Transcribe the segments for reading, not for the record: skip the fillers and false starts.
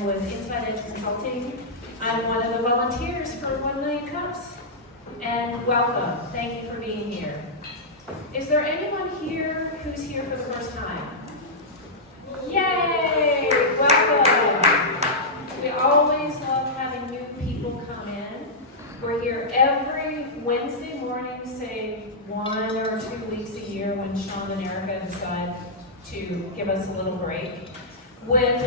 and with Inside Edge Consulting. I'm one of the volunteers for 1 Million Cups. And welcome. Thank you for being here. Is there anyone here who's here for the first time? Yay! Welcome. We always love having new people come in. We're here every Wednesday morning, save 1 or 2 weeks a year when Sean and Erica decide to give us a little break, with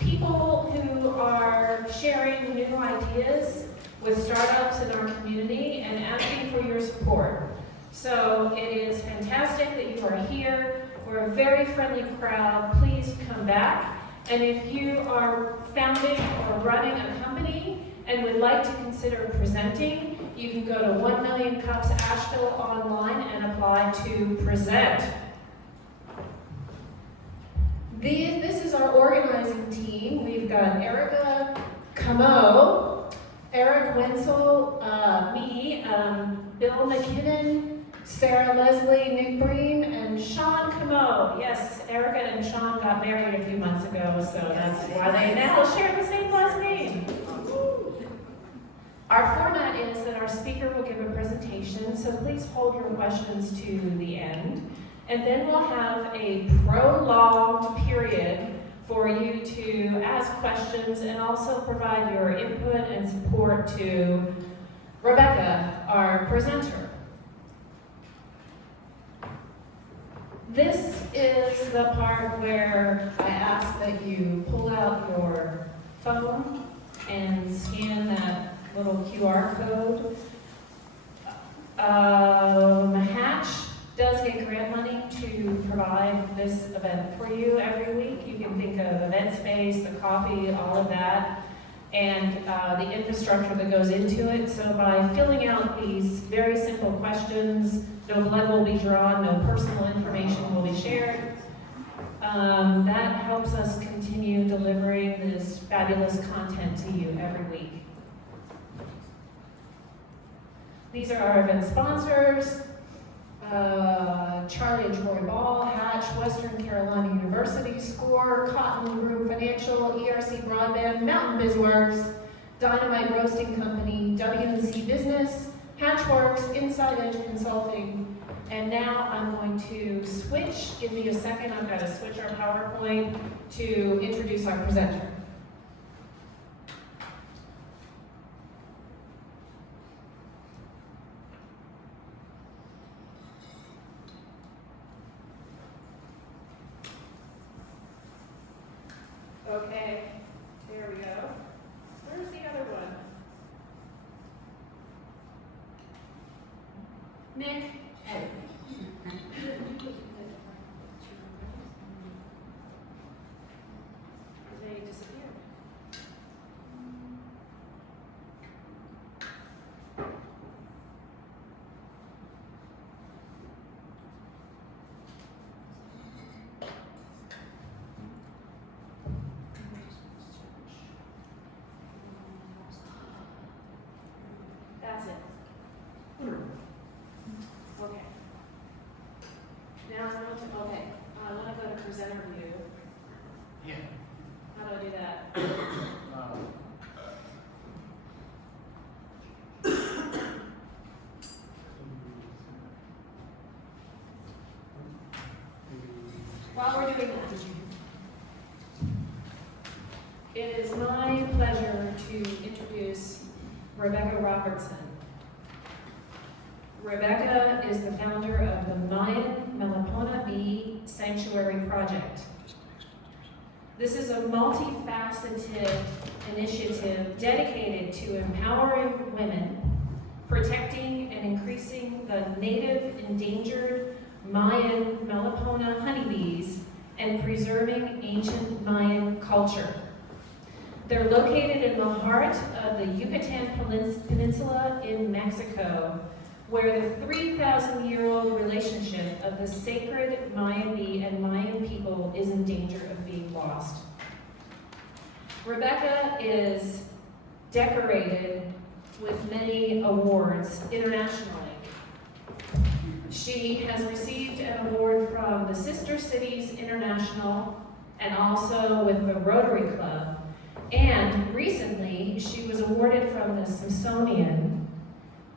people who are sharing new ideas with startups in our community and asking for your support. So it is fantastic that you are here. We're a very friendly crowd. Please come back. And if you are founding or running a company and would like to consider presenting, you can go to 1 Million Cups Asheville online and apply to present. This is our organizing team. We've got Erica Camo, Eric Wenzel, me, Bill McKinnon, Sarah Leslie, Nick Breen, and Sean Camo. Yes, Erica and Sean got married a few months ago, so that's why they now share the same last name. Our format is that our speaker will give a presentation, so please hold your questions to the end. And then we'll have a prolonged period for you to ask questions and also provide your input and support to Rebecca, our presenter. This is the part where I ask that you pull out your phone and scan that little QR code. Hatch does get grant money to provide this event for you every week. You can think of event space, the coffee, all of that, and the infrastructure that goes into it. So by filling out these very simple questions, no blood will be drawn, no personal information will be shared. That helps us continue delivering this fabulous content to you every week. These are our event sponsors. Charlie and Troy Ball, Hatch, Western Carolina University, SCORE, Cotton Group Financial, ERC Broadband, Mountain BizWorks, Dynamite Roasting Company, W&C Business, Hatchworks, Inside Edge Consulting. And now I'm going to switch. Give me a second. I've got to switch our PowerPoint to introduce our presenter. Okay, there we go. Where's the other one? Nick? They disappeared. That's it. Okay. Now I want to go to presenter view. Yeah. How do I do that? While we're doing that, it is my pleasure to introduce Rebecca Robertson. Rebecca is the founder of the Mayan Melipona Bee Sanctuary Project. This is a multifaceted initiative dedicated to empowering women, protecting and increasing the native endangered Mayan Melipona honeybees, and preserving ancient Mayan culture. They're located in the heart of the Yucatan Peninsula in Mexico, where the 3,000-year-old relationship of the sacred Mayan bee and Mayan people is in danger of being lost. Rebecca is decorated with many awards internationally. She has received an award from the Sister Cities International and also with the Rotary Club. And recently, she was awarded from the Smithsonian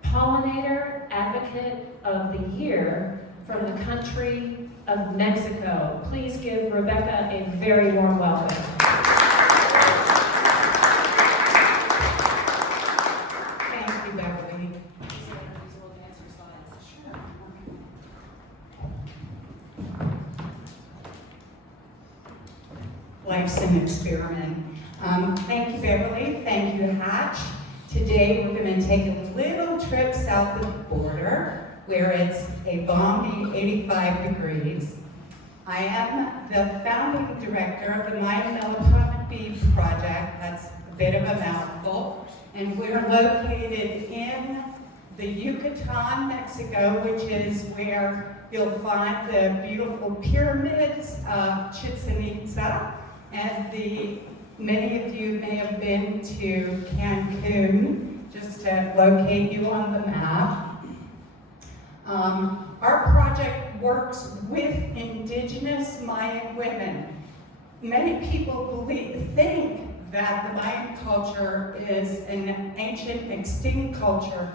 Pollinator Advocate of the Year from the country of Mexico. Please give Rebecca a very warm welcome. Thank you, Beverly. Life's an experiment. Thank you, Beverly. Thank you, Hatch. Today we're going to take a little trip south of the border where it's a balmy 85 degrees. I am the founding director of the Mayan Melipona Bee Project. That's a bit of a mouthful. And we're located in the Yucatan, Mexico, which is where you'll find the beautiful pyramids of Chichen Itza. And many of you may have been to Cancun, just to locate you on the map. Our project works with indigenous Mayan women. Many people think that the Mayan culture is an ancient, extinct culture.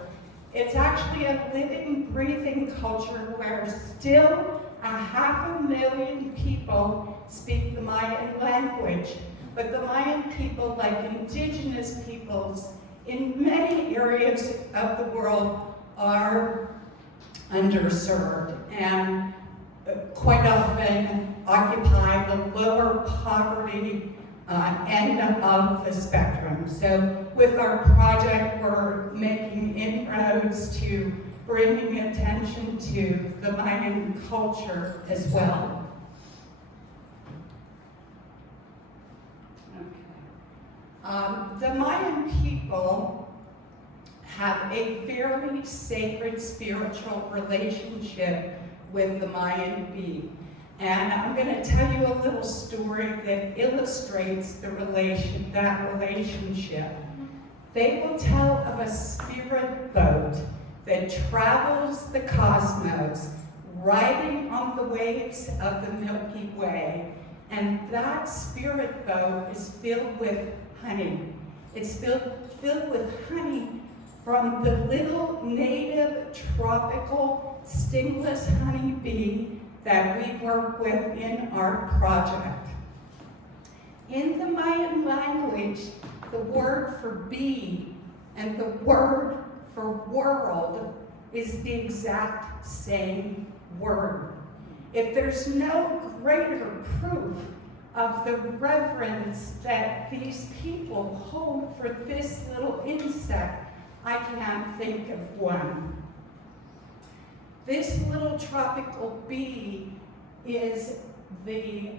It's actually a living, breathing culture where still 500,000 people speak the Mayan language. But the Mayan people, like indigenous peoples in many areas of the world, are underserved and quite often occupy the lower poverty end of the spectrum. So with our project, we're making inroads to bringing attention to the Mayan culture as well. The Mayan people have a very sacred spiritual relationship with the Mayan bee. And I'm going to tell you a little story that illustrates that relationship. They will tell of a spirit boat that travels the cosmos, riding on the waves of the Milky Way. And that spirit boat is filled with honey. It's filled with honey from the little native tropical stingless honeybee that we work with in our project. In the Mayan language, the word for bee and the word for world is the exact same word. If there's no greater proof of the reverence that these people hold for this little insect, I can't think of one. This little tropical bee is the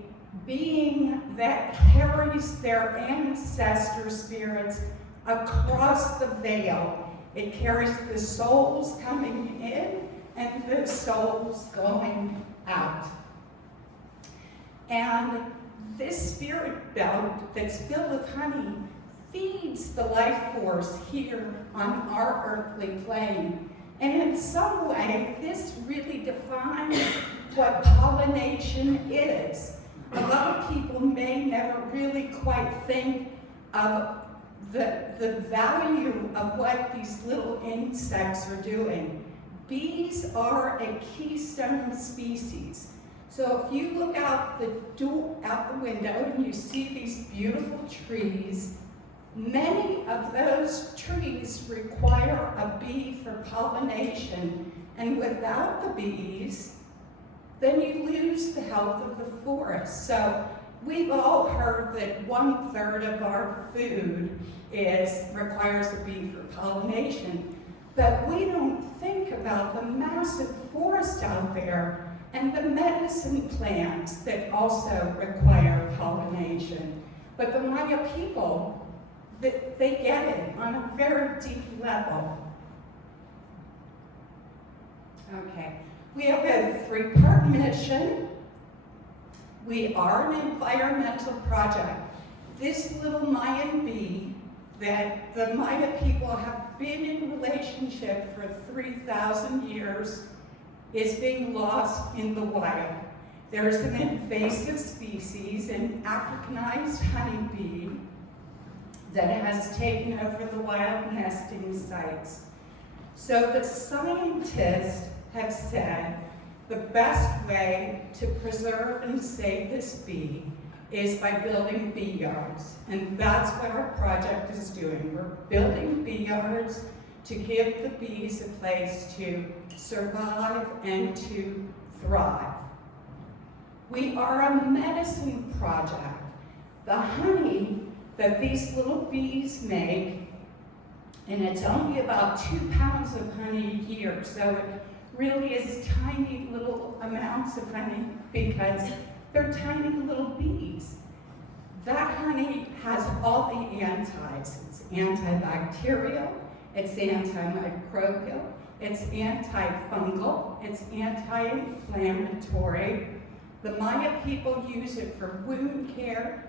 being that carries their ancestor spirits across the veil. It carries the souls coming in and the souls going out. And this spirit belt that's filled with honey feeds the life force here on our earthly plane. And in some way, this really defines what pollination is. A lot of people may never really quite think of the value of what these little insects are doing. Bees are a keystone species. So if you look out the window and you see these beautiful trees, many of those trees require a bee for pollination, and without the bees, then you lose the health of the forest. So we've all heard that 1/3 of our food requires a bee for pollination, but we don't think about the massive forest out there and the medicine plants that also require pollination. But the Maya people, they get it on a very deep level. Okay, we have a 3-part mission. We are an environmental project. This little Mayan bee that the Maya people have been in relationship for 3,000 years is being lost in the wild. There's an invasive species, an Africanized honeybee, that has taken over the wild nesting sites. So the scientists have said the best way to preserve and save this bee is by building bee yards. And that's what our project is doing. We're building bee yards to give the bees a place to survive and to thrive. We are a medicine project. The honey that these little bees make, and it's only about 2 pounds of honey a year, so it really is tiny little amounts of honey because they're tiny little bees. That honey has all the antis. It's antibacterial, it's antimicrobial, it's antifungal, it's anti-inflammatory. The Maya people use it for wound care.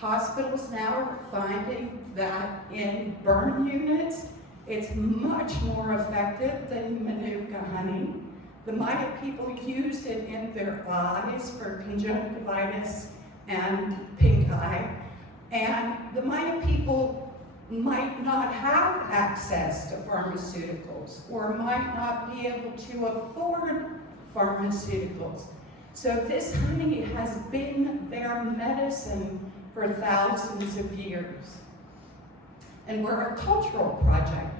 Hospitals now are finding that in burn units, it's much more effective than Manuka honey. The Maya people use it in their eyes for conjunctivitis and pink eye. And the Maya people might not have access to pharmaceuticals or might not be able to afford pharmaceuticals. So this honey has been their medicine for thousands of years. And we're a cultural project.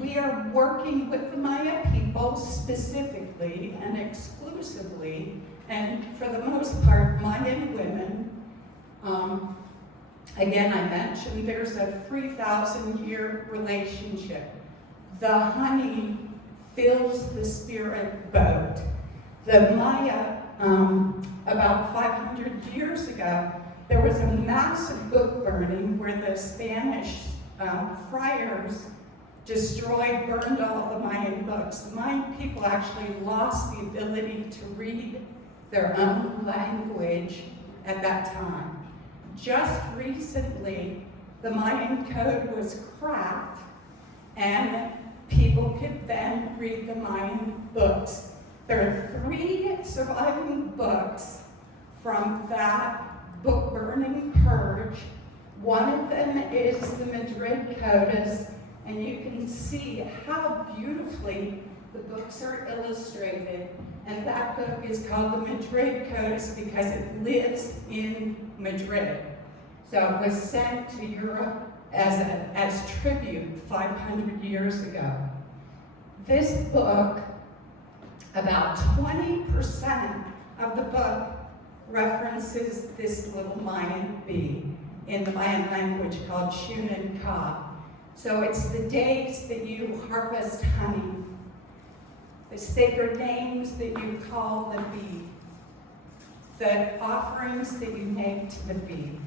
We are working with the Maya people specifically and exclusively, and for the most part, Mayan women. Again, I mentioned there's a 3,000-year relationship. The honey fills the spirit boat. The Maya, about 500 years ago, there was a massive book burning where the Spanish friars burned all the Mayan books. The Mayan people actually lost the ability to read their own language at that time. Just recently, the Mayan code was cracked, and people could then read the Mayan books. There are 3 surviving books from that book burning purge. One of them is the Madrid Codes, and you can see how beautifully the books are illustrated. And that book is called the Madrid Codes because it lives in Madrid. So it was sent to Europe as tribute 500 years ago. This book, about 20% of the book references this little Mayan bee in the Mayan language called Shunan Ka. So it's the days that you harvest honey, the sacred names that you call the bee, the offerings that you make to the bee,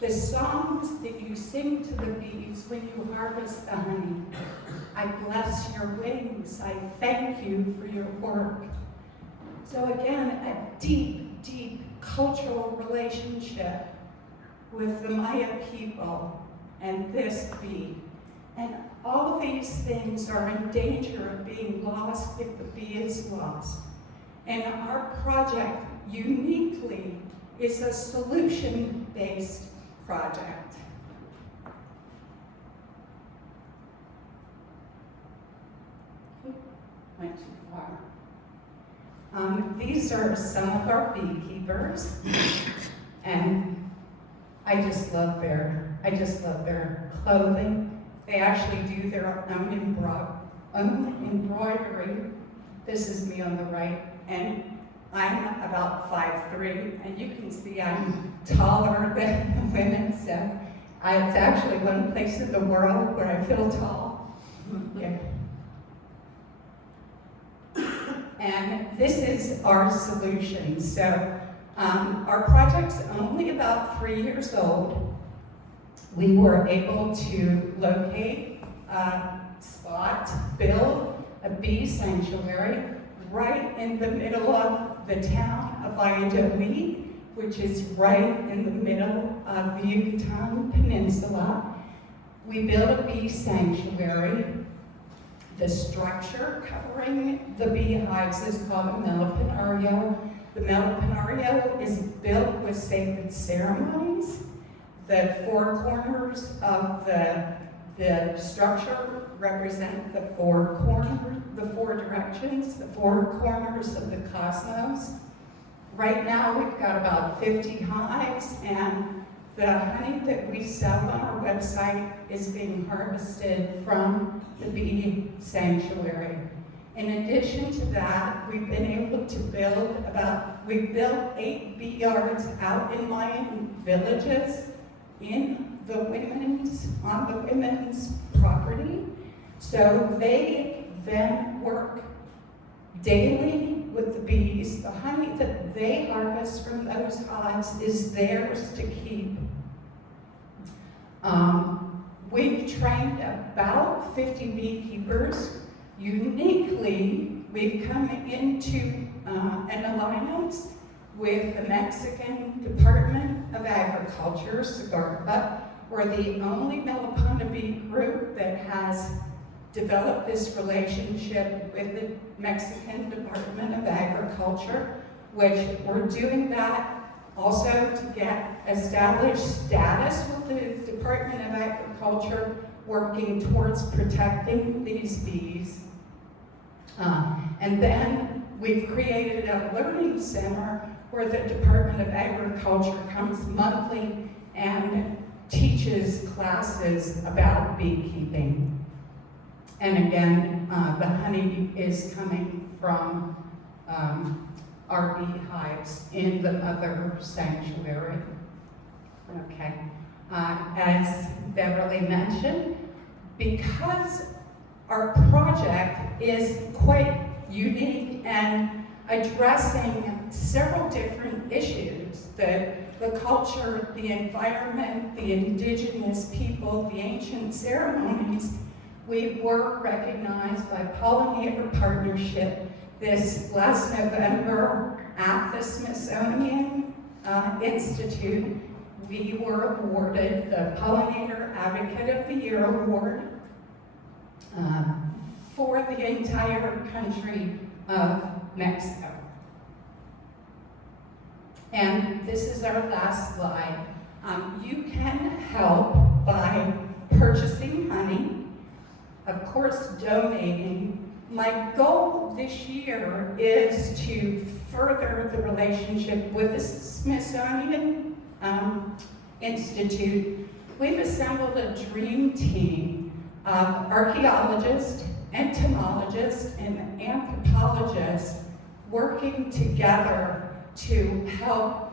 the songs that you sing to the bees when you harvest the honey. I bless your wings. I thank you for your work. So again, a deep, deep cultural relationship with the Maya people and this bee. And all these things are in danger of being lost if the bee is lost. And our project uniquely is a solution-based project. Went too far. These are some of our beekeepers, and I just love their clothing. They actually do their own embroidery. This is me on the right, and I'm about 5'3", and you can see I'm taller than the women, so it's actually one place in the world where I feel tall. Yeah. And this is our solution. So our project's only about 3 years old. We were able to locate a spot, build a bee sanctuary right in the middle of the town of Valladolid, which is right in the middle of the Yucatan Peninsula. We built a bee sanctuary. The structure covering the beehives is called a Meliponario. The Meliponario is built with sacred ceremonies The four corners of the structure represent the four directions, the four corners of the cosmos. Right now, we've got about 50 hives, and the honey that we sell on our website is being harvested from the bee sanctuary. In addition to that, we've been able to we built 8 bee yards out in Mayan villages on the women's property. So they then work daily with the bees. The honey that they harvest from those hives is theirs to keep. We've trained about 50 beekeepers. Uniquely, we've come into an alliance with the Mexican Department of Agriculture, SAGARPA. We're the only Melipona bee group that has developed this relationship with the Mexican Department of Agriculture, which we're doing that also to get established status with the Department of Agriculture, working towards protecting these bees. And then we've created a learning center where the Department of Agriculture comes monthly and teaches classes about beekeeping. And again, the honey is coming from our beehives in the mother sanctuary. Okay. As Beverly mentioned, because our project is quite unique and addressing several different issues, the culture, the environment, the indigenous people, the ancient ceremonies, we were recognized by Pollinator Partnership this last November at the Smithsonian Institute. We were awarded the Pollinator Advocate of the Year Award for the entire country of Mexico. And this is our last slide. You can help by purchasing honey, of course donating. My goal this year is to further the relationship with the Smithsonian Institute. We've assembled a dream team of archaeologists, entomologists, and anthropologists working together to help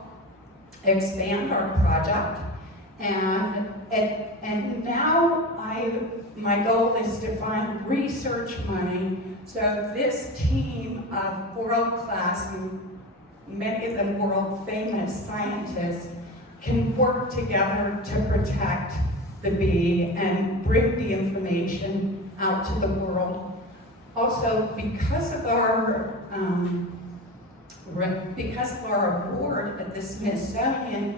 expand our project. And now my goal is to find research money so this team of world-class, and many of them world-famous scientists, can work together to protect the bee and bring the information out to the world. Also, because of our award at the Smithsonian,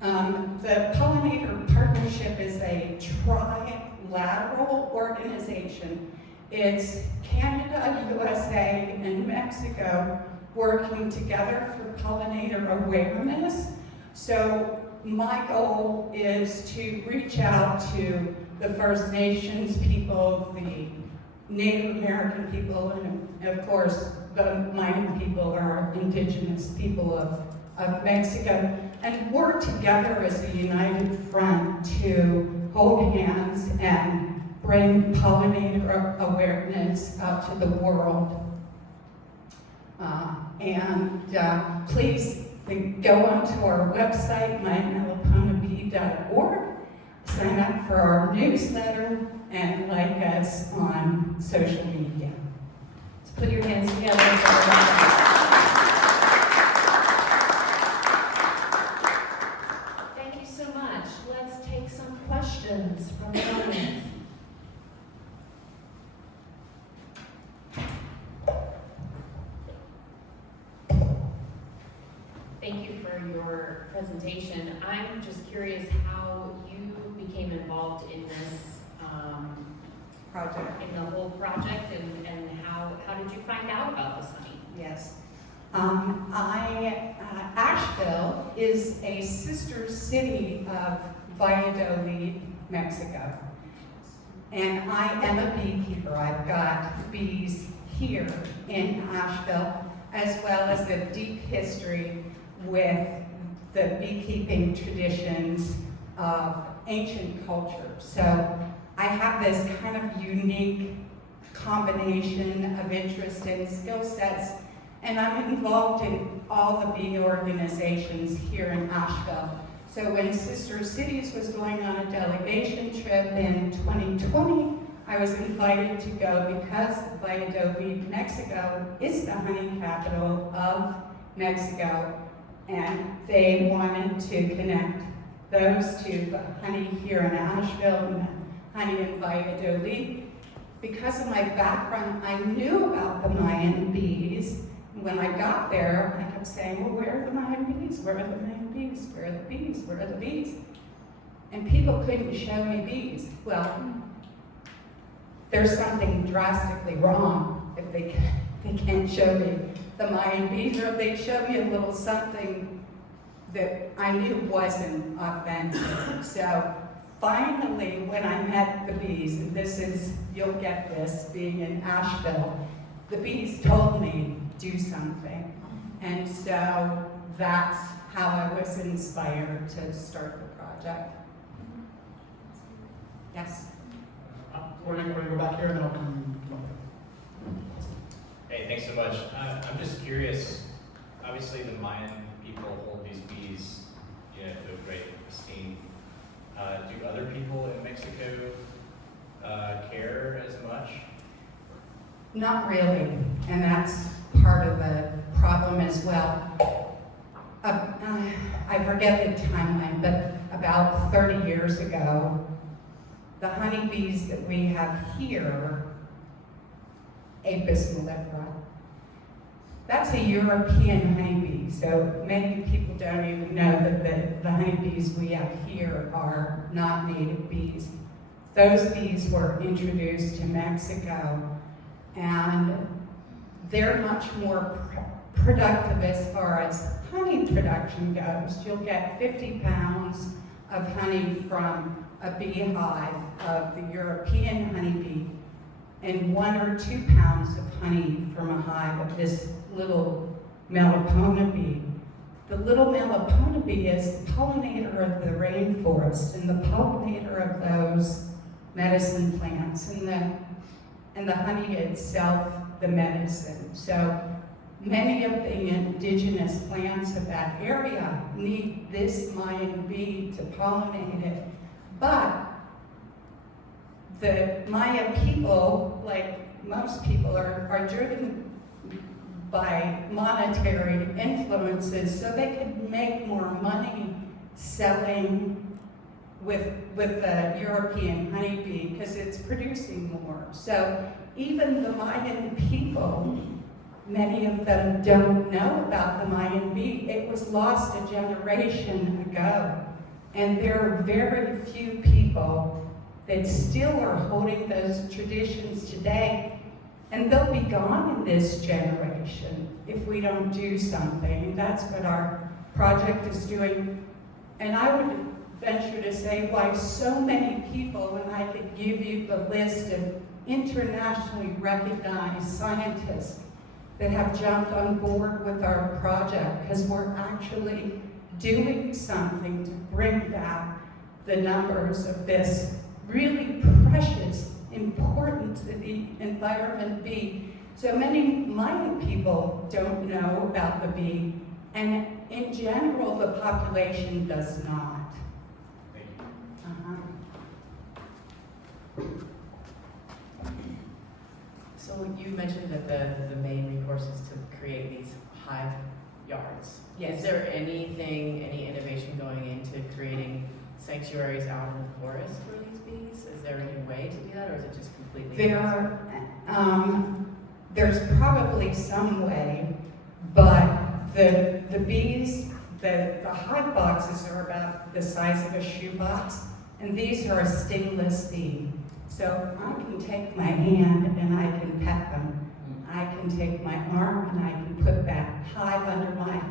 the Pollinator Partnership is a trilateral organization. It's Canada, USA, and Mexico working together for pollinator awareness. So my goal is to reach out to the First Nations people, the Native American people, and of course the Mayan people are indigenous people of Mexico, and work together as a united front to hold hands and bring pollinator awareness out to the world. Please go onto our website, mymelipona.org, sign up for our newsletter, and like us on social media. Let's put your hands together. Thank you so much. Let's take some questions from the audience. Thank you for your presentation. I'm just curious how you became involved in this Project. in the whole project, and how did you find out about this honey? Yes. Asheville is a sister city of Valladolid, Mexico. And I am a beekeeper. I've got bees here in Asheville, as well as a deep history with the beekeeping traditions of ancient culture. So I have this kind of unique combination of interest and skill sets, and I'm involved in all the bee organizations here in Asheville. So when Sister Cities was going on a delegation trip in 2020, I was invited to go because Valladolid, Mexico is the honey capital of Mexico, and they wanted to connect those two, the honey here in Asheville and the honey in Valladolid. Because of my background, I knew about the Mayan bees. When I got there, I kept saying, well, where are the Mayan bees? Where are the Mayan bees? Where are the bees? Where are the bees? And people couldn't show me bees. Well, there's something drastically wrong if they can't show me the Mayan bees, or if they show me a little something that I knew wasn't authentic. So finally, when I met the bees, and this is, you'll get this, being in Asheville, the bees told me, do something. And so that's how I was inspired to start the project. Yes? We're going to go back here and then I'll come. Hey, thanks so much. I'm just curious, obviously the Mayan people hold these bees, to a great esteem. Do other people in Mexico care as much? Not really, and that's part of the problem as well. I forget the timeline, but about 30 years ago, the honeybees that we have here, Apis mellifera, that's a European honeybee, so many people don't even know that the honeybees we have here are not native bees. Those bees were introduced to Mexico, and they're much more productive as far as honey production goes. You'll get 50 pounds of honey from a beehive of the European honeybee, and 1 or 2 pounds of honey from a hive of this little Melipona bee. The little Melipona bee is the pollinator of the rainforest and the pollinator of those medicine plants, and the honey itself, the medicine. So many of the indigenous plants of that area need this Mayan bee to pollinate it. But the Maya people, like most people, are driven by monetary influences, so they could make more money selling with the European honeybee because it's producing more. So even the Mayan people, many of them don't know about the Mayan bee. It was lost a generation ago. And there are very few people that still are holding those traditions today. And they'll be gone in this generation if we don't do something. And that's what our project is doing. And I would venture to say why so many people, and I could give you the list of internationally recognized scientists that have jumped on board with our project, because we're actually doing something to bring back the numbers of this really precious, important to the environment bee. So many Mayan people don't know about the bee, and in general, the population does not. Thank you. So you mentioned that the main recourse is to create these hive yards. Yes. Is there anything, any innovation going into creating sanctuaries out in the forest for these bees? Is there any way to do that, or is it just completely? There's probably some way, but the bees, the hive boxes are about the size of a shoebox, and these are a stingless bee. So I can take my hand and I can pet them. I can take my arm and I can put that hive under my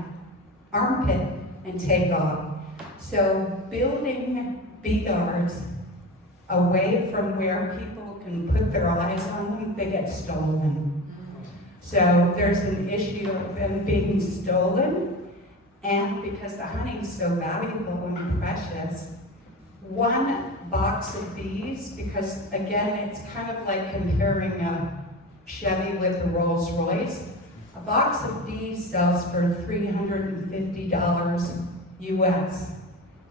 armpit and take off. So building bee guards away from where people can put their eyes on them, they get stolen. So there's an issue of them being stolen, and because the honey is so valuable and precious, one box of bees, because again, it's kind of like comparing a Chevy with a Rolls Royce. A box of bees sells for $350 US.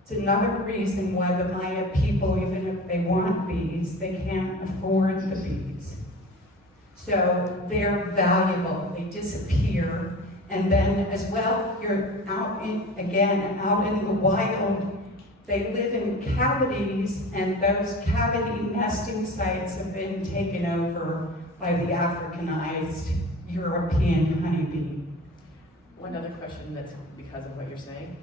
It's another reason why the Maya people, even if they want bees, they can't afford the bees. So they're valuable, they disappear. And then as well, if you're out in the wild, they live in cavities, and those cavity nesting sites have been taken over by the Africanized European honeybee. One other question that's because of what you're saying.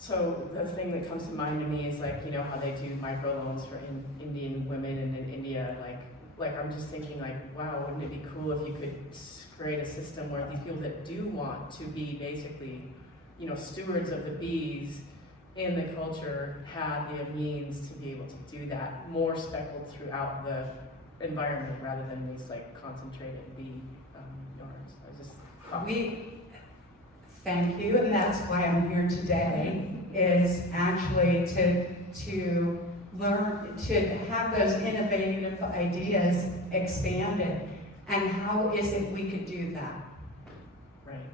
So the thing that comes to mind to me is like, you know, how they do microloans for Indian women and in India, like I'm just thinking like, wow, wouldn't it be cool if you could create a system where these people that do want to be basically, you know, stewards of the bees in the culture had the means to be able to do that, more speckled throughout the environment rather than these like concentrated bee yards. We thank you, and that's why I'm here today, is actually to learn, to have those innovative ideas expanded, and how is it we could do that? Right.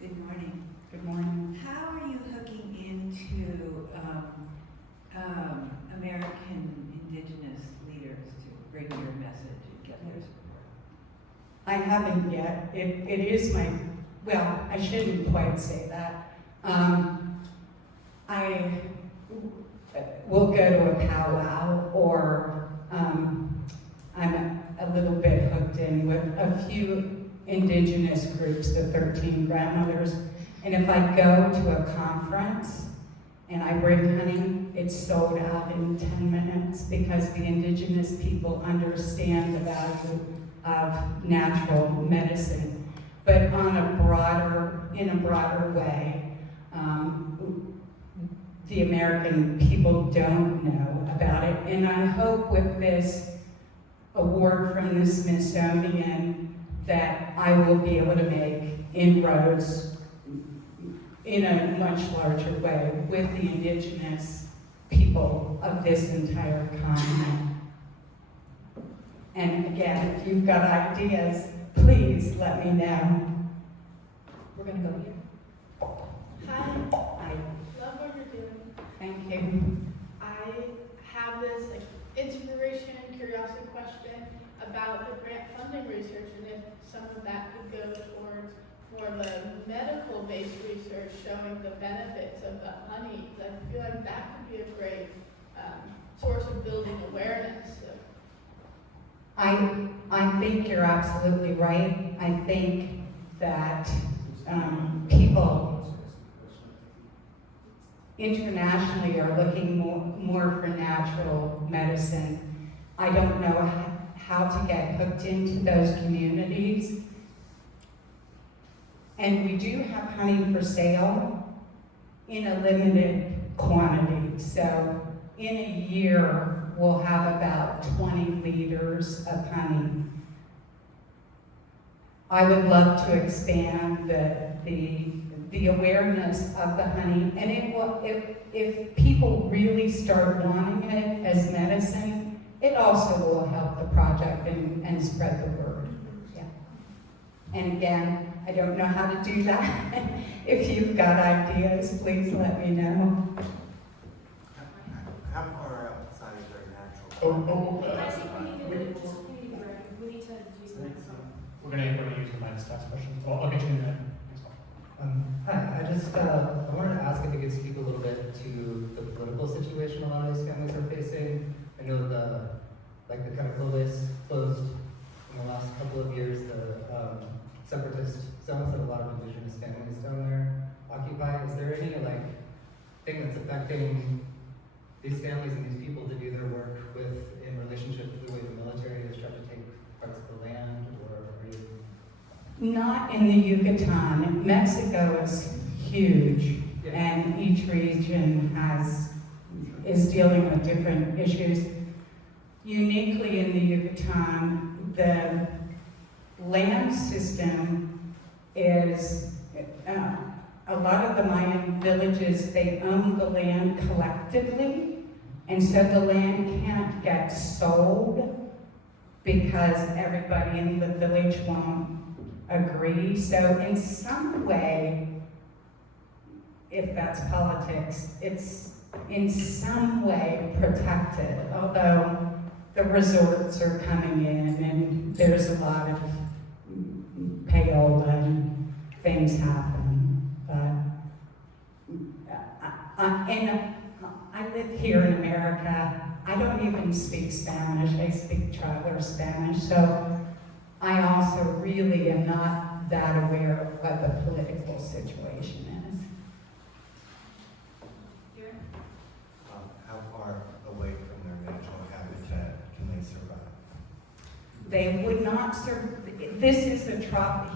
Good morning. Good morning. How are you hooking into American indigenous leaders to bring your message and get their support? I haven't yet. It is my, well, I shouldn't quite say that. I will go to a powwow, or I'm a little bit hooked in with a few indigenous groups, the 13 grandmothers. And if I go to a conference and I bring honey, it's sold out in 10 minutes because the indigenous people understand the value of natural medicine. But in a broader way, the American people don't know about it. And I hope with this award from the Smithsonian that I will be able to make inroads in a much larger way with the indigenous people of this entire continent. And again, if you've got ideas, please let me know. We're gonna go here. Hi, I love what you're doing. thank you. I have this inspiration, curiosity question about the grant funding research, and if some of that could go towards more the medical-based research showing the benefits of the honey. I feel like that could be a great source of building awareness. I think you're absolutely right. I think that people internationally are looking more for natural medicine. I don't know how to get hooked into those communities. And we do have honey for sale in a limited quantity. So in a year, we'll have about 20 liters of honey. I would love to expand the awareness of the honey, and it will, if people really start wanting it as medicine, it also will help the project and spread the word. Yeah. And again, I don't know how to do that. If you've got ideas, please let me know. How far outside is our natural? I think we need to use the microphone. We're gonna use the mic to ask questions. Well, I'll get you in there. Hi, I wanted to ask if you could speak a little bit to the political situation a lot of these families are facing. I know the chemical base closed in the last couple of years, the separatist zones that a lot of indigenous families down there occupy. Is there any thing that's affecting these families and these people to do their work in relationship to the way the military has tried to take parts of the land, or are you? Not in the Yucatan. Mexico is huge, and each region is dealing with different issues. Uniquely in the Yucatan, the land system is, a lot of the Mayan villages, they own the land collectively, and so the land can't get sold because everybody in the village won't agree. So in some way, if that's politics, it's in some way protected, although the resorts are coming in and there's a lot of payola and things happen. But I live here in America. I don't even speak Spanish. I speak traveler Spanish. So I also really am not that aware of what the political situation is. How far away from their natural habitat can they survive? They would not this is a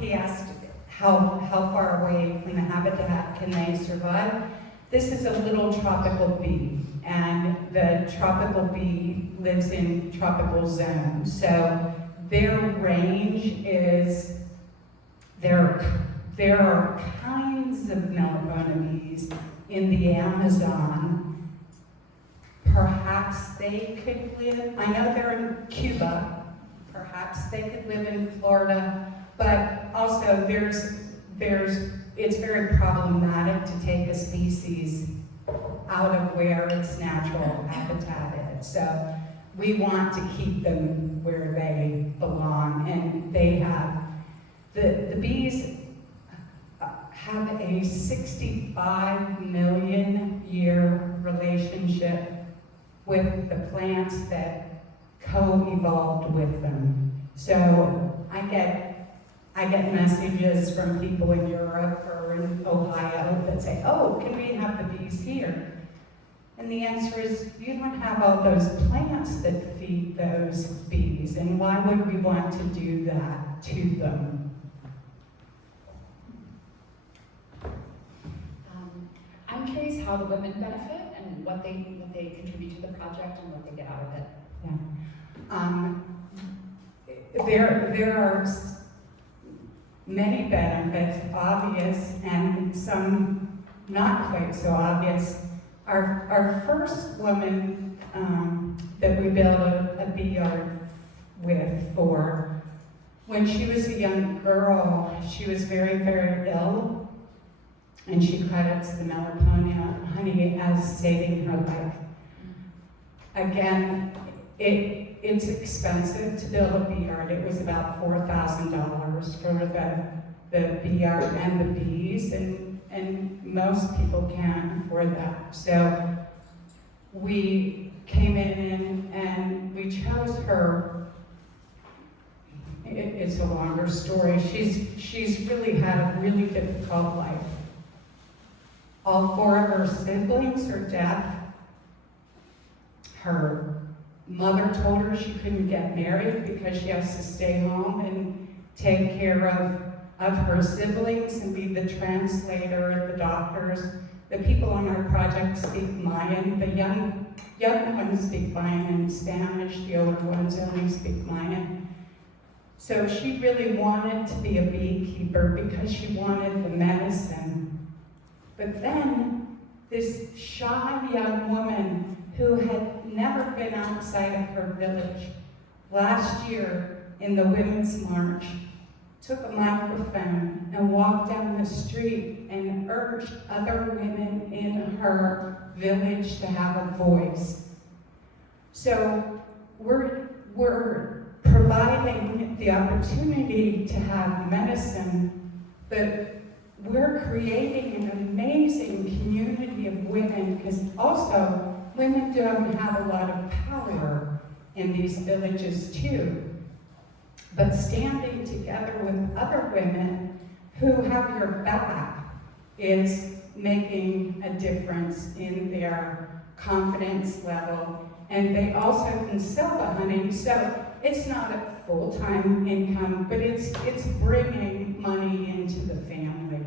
he asked how far away from the habitat can they survive. This is a little tropical bee, and the tropical bee lives in tropical zones. So their range is, there are kinds of Melipona bees in the Amazon. Perhaps they could live, I know they're in Cuba, perhaps they could live in Florida, but also it's very problematic to take a species out of where its natural habitat is. So we want to keep them where they belong, and they have, the bees have a 65 million year relationship with the plants that co-evolved with them. So I get messages from people in Europe or in Ohio that say, oh, can we have the bees here? And the answer is, you don't have all those plants that feed those bees, and why would we want to do that to them? I'm curious how the women benefit and what they contribute to the project and what they get out of it. Yeah. There are many benefits, obvious, and some not quite so obvious. Our first woman that we built a bee yard with for, when she was a young girl, she was very, very ill, and she credits the Melipona honey as saving her life. Again, it's expensive to build a bee yard. It was about $4,000 for the bee yard and the bees, and most people can't afford that. So we came in and we chose her. It's a longer story. She's really had a really difficult life. All four of her siblings are deaf. Her mother told her she couldn't get married because she has to stay home and take care of her siblings and be the translator, the doctors. The people on our project speak Mayan. The young ones speak Mayan and Spanish. The older ones only speak Mayan. So she really wanted to be a beekeeper because she wanted the medicine. But then this shy young woman who had never been outside of her village, last year in the Women's March, took a microphone and walked down the street and urged other women in her village to have a voice. So we're providing the opportunity to have medicine, but we're creating an amazing community of women, because also women don't have a lot of power in these villages too. But standing together with other women who have your back is making a difference in their confidence level. And they also can sell the honey, so it's not a full-time income, but it's bringing money into the family.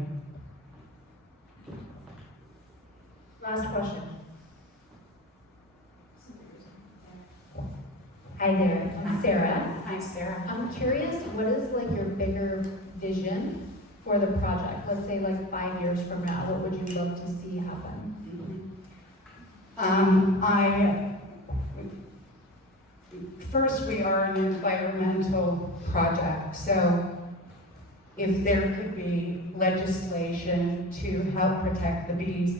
Last question. Hi there, I'm Sarah. Hi, Sarah. I'm curious, what is like your bigger vision for the project? Let's say like 5 years from now, what would you love to see happen? First, we are an environmental project, so if there could be legislation to help protect the bees.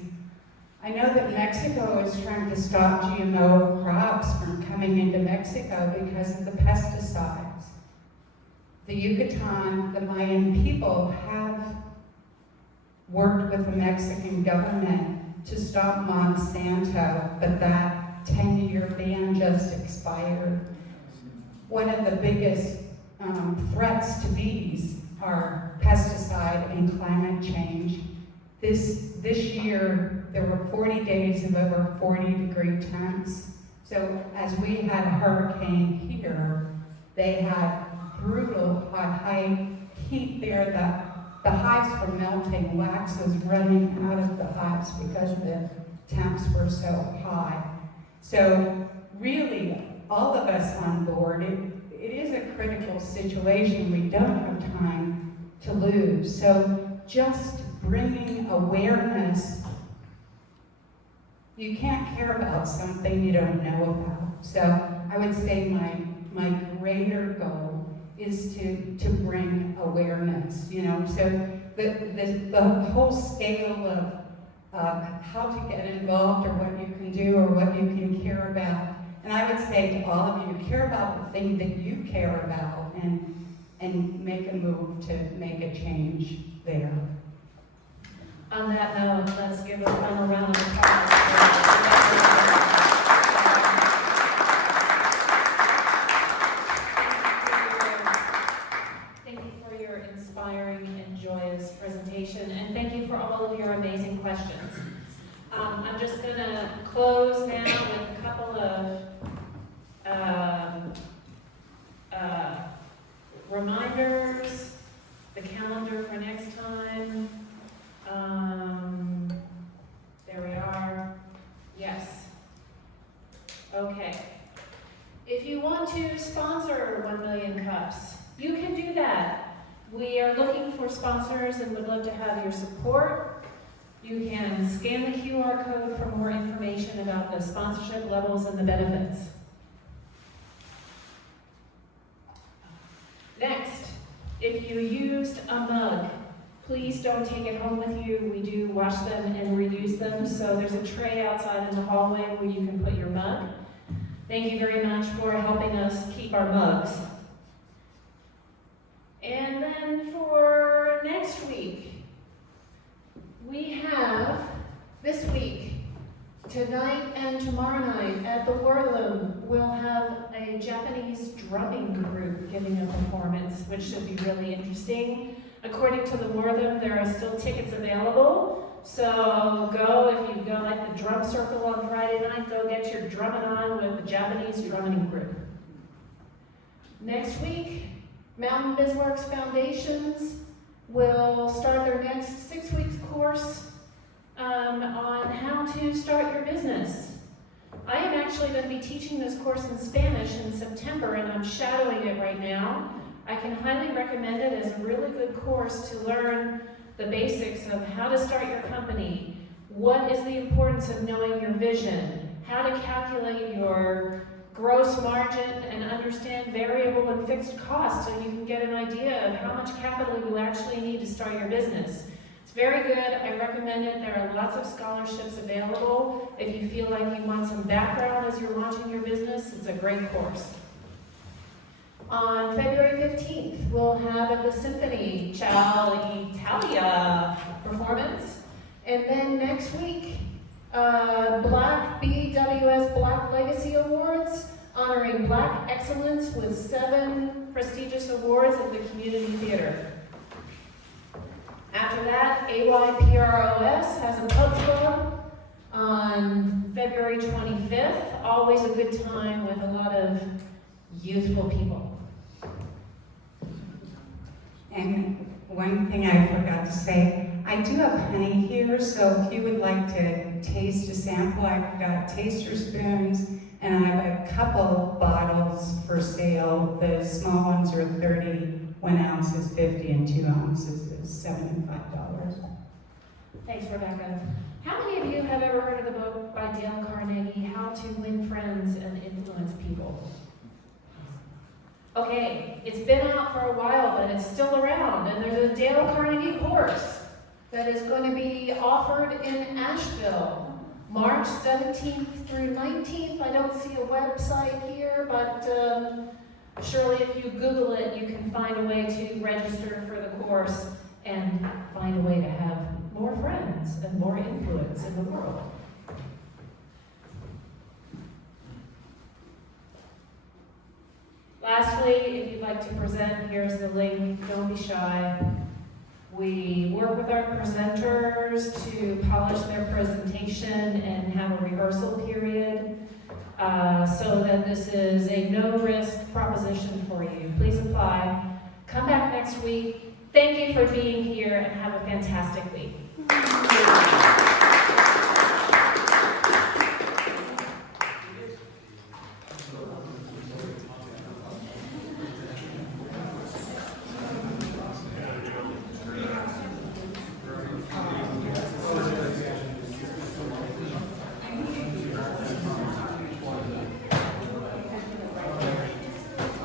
I know that Mexico is trying to stop GMO crops from coming into Mexico because of the pesticides. The Yucatan, the Mayan people have worked with the Mexican government to stop Monsanto, but that 10-year ban just expired. One of the biggest threats to bees are pesticide and climate change. This year, there were 40 days of over 40-degree temps. So as we had a hurricane here, they had brutal high heat there. The hives were melting. Wax was running out of the hives because the temps were so high. So really, all of us on board, it is a critical situation. We don't have time to lose. So just bringing awareness. You can't care about something you don't know about. So I would say my greater goal is to bring awareness, so the whole scale of how to get involved or what you can do or what you can care about. And I would say to all of you, care about the thing that you care about and make a move to make a change there. On that note, let's give a final round of applause. Thank you for your inspiring and joyous presentation, and thank you for all of your amazing questions. I'm just going to close now with a couple of reminders, the calendar for next time. There we are. Yes. Okay. If you want to sponsor 1 million cups, you can do that. We are looking for sponsors and would love to have your support. You can scan the QR code for more information about the sponsorship levels and the benefits. Next, if you used a mug, please don't take it home with you. We do wash them and reuse them, so there's a tray outside in the hallway where you can put your mug. Thank you very much for helping us keep our mugs. And then for next week, we have this week, tonight and tomorrow night at the War Room, we'll have a Japanese drumming group giving a performance, which should be really interesting. According to the War Room, there are still tickets available, so go, if you go like the drum circle on Friday night, go get your drumming on with the Japanese drumming group. Next week, Mountain BizWorks Foundations will start their next 6 weeks course on how to start your business. I am actually going to be teaching this course in Spanish in September, and I'm shadowing it right now. I can highly recommend it as a really good course to learn the basics of how to start your company, what is the importance of knowing your vision, how to calculate your gross margin and understand variable and fixed costs so you can get an idea of how much capital you actually need to start your business. It's very good. I recommend it. There are lots of scholarships available. If you feel like you want some background as you're launching your business, it's a great course. On February 15th, we'll have at the Symphony Ciao Italia performance. And then next week, Black BWS Black Legacy Awards, honoring Black excellence with 7 prestigious awards at the Community Theater. After that, AYPROS has a pub club on February 25th. Always a good time with a lot of youthful people. And one thing I forgot to say, I do have honey here, so if you would like to taste a sample, I've got taster spoons, and I have a couple bottles for sale. The small ones are 30, 1 ounce is 50, and 2 ounces is $75. Thanks, Rebecca. How many of you have ever heard of the book by Dale Carnegie, How to Win Friends and Influence People? Okay, it's been out for a while, but it's still around, and there's a Dale Carnegie course that is going to be offered in Asheville, March 17th through 19th. I don't see a website here, but surely if you Google it, you can find a way to register for the course and find a way to have more friends and more influence in the world. Lastly, if you'd like to present, here's the link. Don't be shy. We work with our presenters to polish their presentation and have a rehearsal period so that this is a no-risk proposition for you. Please apply. Come back next week. Thank you for being here and have a fantastic week.